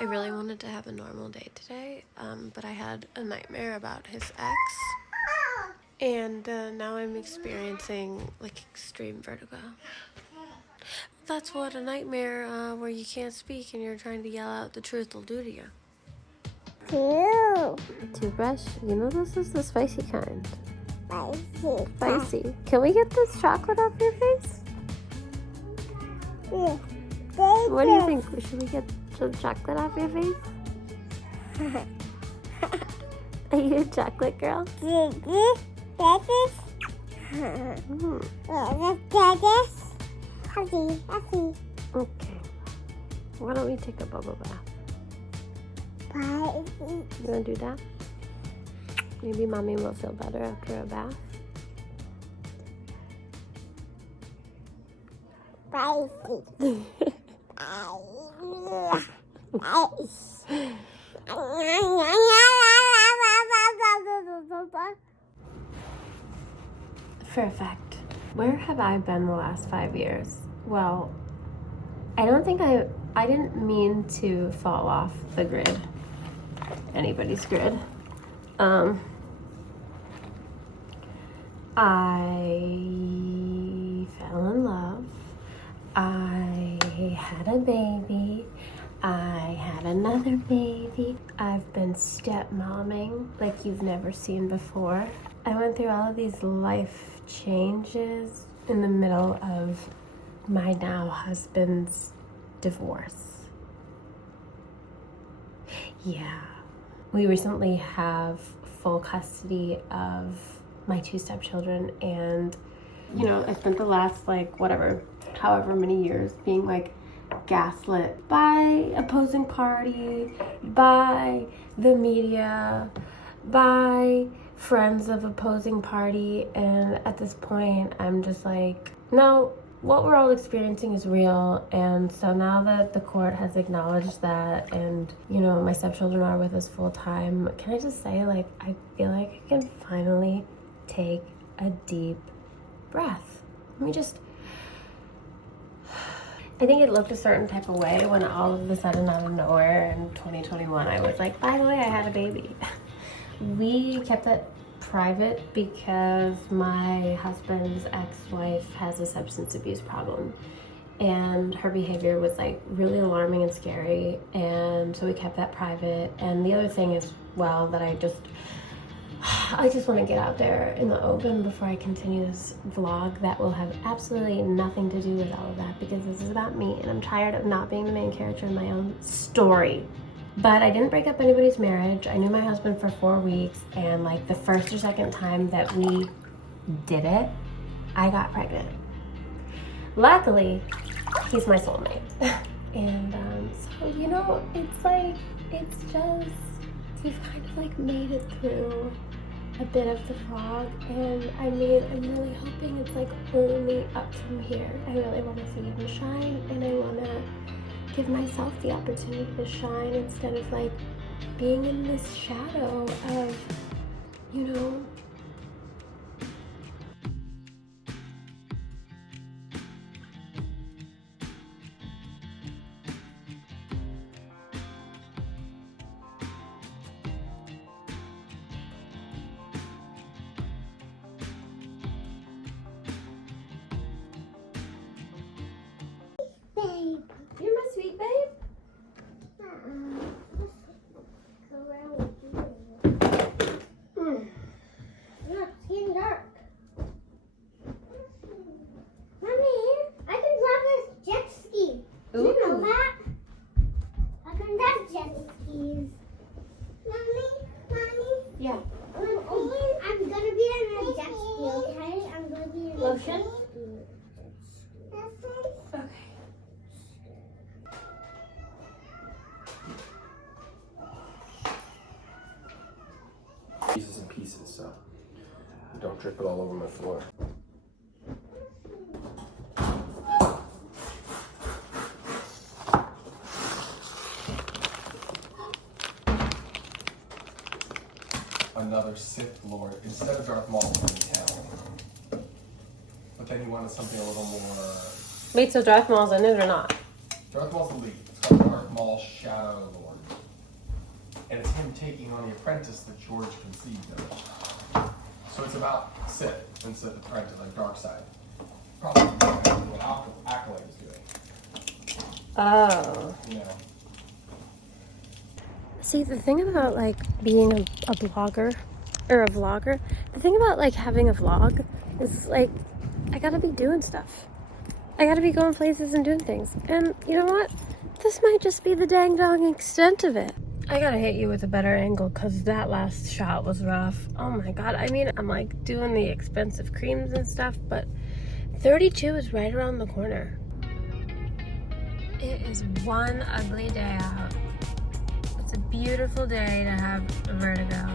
I really wanted to have a normal day today, but I had a nightmare about his ex, and now I'm experiencing like extreme vertigo. That's what a nightmare where you can't speak and you're trying to yell out the truth will do to you. Toothbrush, you know this is the spicy kind. Spicy. Can we get this chocolate off your face? Yeah. What do you think? Should we get some chocolate off your face? Are you a chocolate girl? Mm. Okay. Why don't we take a bubble bath? You want to do that? Maybe mommy will feel better after a bath. For a fact, where have I been the last 5 years? Well, I don't think I didn't mean to fall off the grid, anybody's grid. I fell in love. I had a baby. I had another baby. I've been stepmomming like you've never seen before. I went through all of these life changes in the middle of my now husband's divorce. Yeah. We recently have full custody of my 2 stepchildren, and you know, I spent the last however many years being like gaslit by opposing party, by the media, by friends of opposing party, and at this point I'm just like, no, what we're all experiencing is real. And so now that the court has acknowledged that, and you know, my stepchildren are with us full time, can I just say, like, I feel like I can finally take a deep breath. Let me just, I think it looked a certain type of way when all of a sudden out of nowhere in 2021 I was like, by the way, I had a baby. We kept that private because my husband's ex-wife has a substance abuse problem, and her behavior was like really alarming and scary, and so we kept that private. And the other thing is, well, that I just want to get out there in the open before I continue this vlog that will have absolutely nothing to do with all of that, because this is about me and I'm tired of not being the main character in my own story. But I didn't break up anybody's marriage. I knew my husband for 4 weeks, and like the first or second time that we did it, I got pregnant. Luckily, he's my soulmate. And so, you know, it's just, we've kind of like made it through a bit of the fog, and I mean, I'm really hoping it's like only up from here. I really want to see him shine, and I want to give myself the opportunity to shine instead of like being in this shadow of, you know, Babe. you're my sweet babe. Look, it's getting dark. Mommy, I can drive this jet ski. Do you know that? I can drive jet skis. Mommy. Yeah. I'm gonna be in a jet ski, okay? I'm gonna be in a Lotion? jet ski. Okay. Pieces and pieces, so don't drip it all over my floor. Another Sith Lord instead of Darth Maul in town. But then you wanted something a little more. Wait, so Darth Maul's in it or not? Darth Maul's the lead. It's called Darth Maul Shadow Lord. and it's him taking on the apprentice that George conceived of. So it's about Sith instead of apprentice, like dark side. Probably what Acolyte is doing. Oh. You know. See, the thing about like being a blogger or a vlogger, the thing about like having a vlog is like I gotta be doing stuff. I gotta be going places and doing things. And you know what? This might just be the dang dong extent of it. I gotta hit you with a better angle because that last shot was rough. Oh my god. I mean, I'm like doing the expensive creams and stuff, but 32 is right around the corner. It is one ugly day out. It's a beautiful day to have vertigo.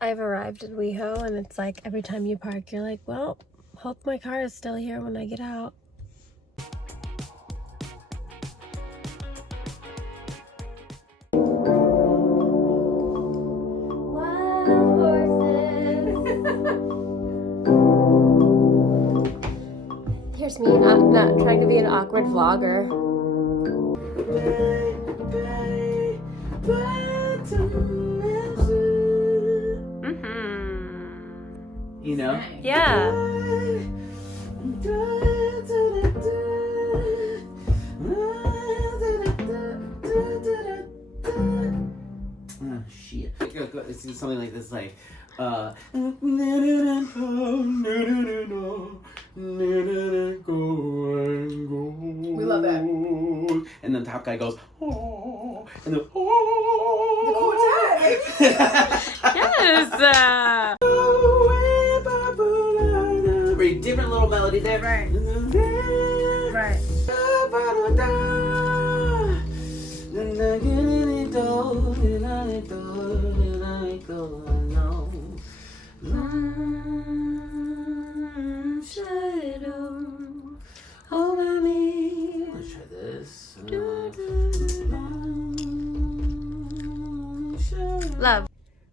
I've arrived at WeHo and it's like every time you park, you're like, well, hope my car is still here when I get out. Wild horses. Here's me not trying to be an awkward vlogger. You know? Yeah. Oh, shit. It's something like this, like, we love that. And then the top guy goes, oh, and then, The quartet. Yes. Very different little melody there. Right. Right. Let's try this. Love.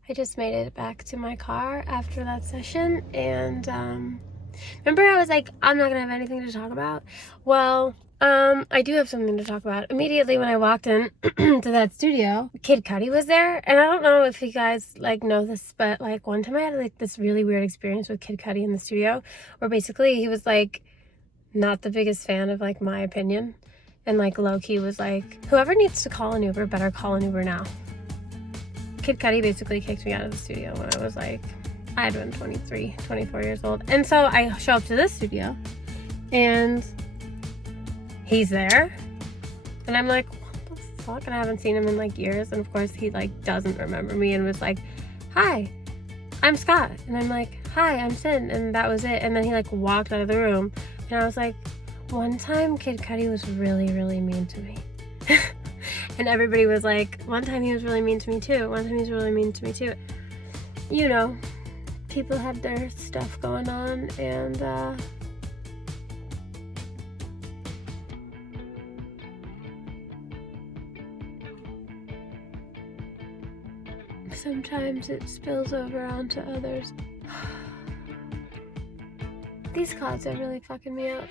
I just made it back to my car after that session, and remember I was like, I'm not gonna have anything to talk about? Well, I do have something to talk about. Immediately when I walked in to that studio, Kid Cudi was there, and I don't know if you guys like know this, but like one time I had like this really weird experience with Kid Cudi in the studio, where basically he was like not the biggest fan of like my opinion, and like low-key was like, whoever needs to call an Uber better call an Uber now. Kid Cudi basically kicked me out of the studio when I was like, I had been 23, 24 years old. And so I show up to this studio and he's there. And I'm like, what the fuck? And I haven't seen him in like years. And of course he like doesn't remember me and was like, hi, I'm Scott. And I'm like, hi, I'm Sin. And that was it. And then he like walked out of the room. And I was like, one time Kid Cudi was really, really mean to me. And everybody was like, one time he was really mean to me too. One time he was really mean to me too. You know, people have their stuff going on, and sometimes it spills over onto others. These clouds are really fucking me up.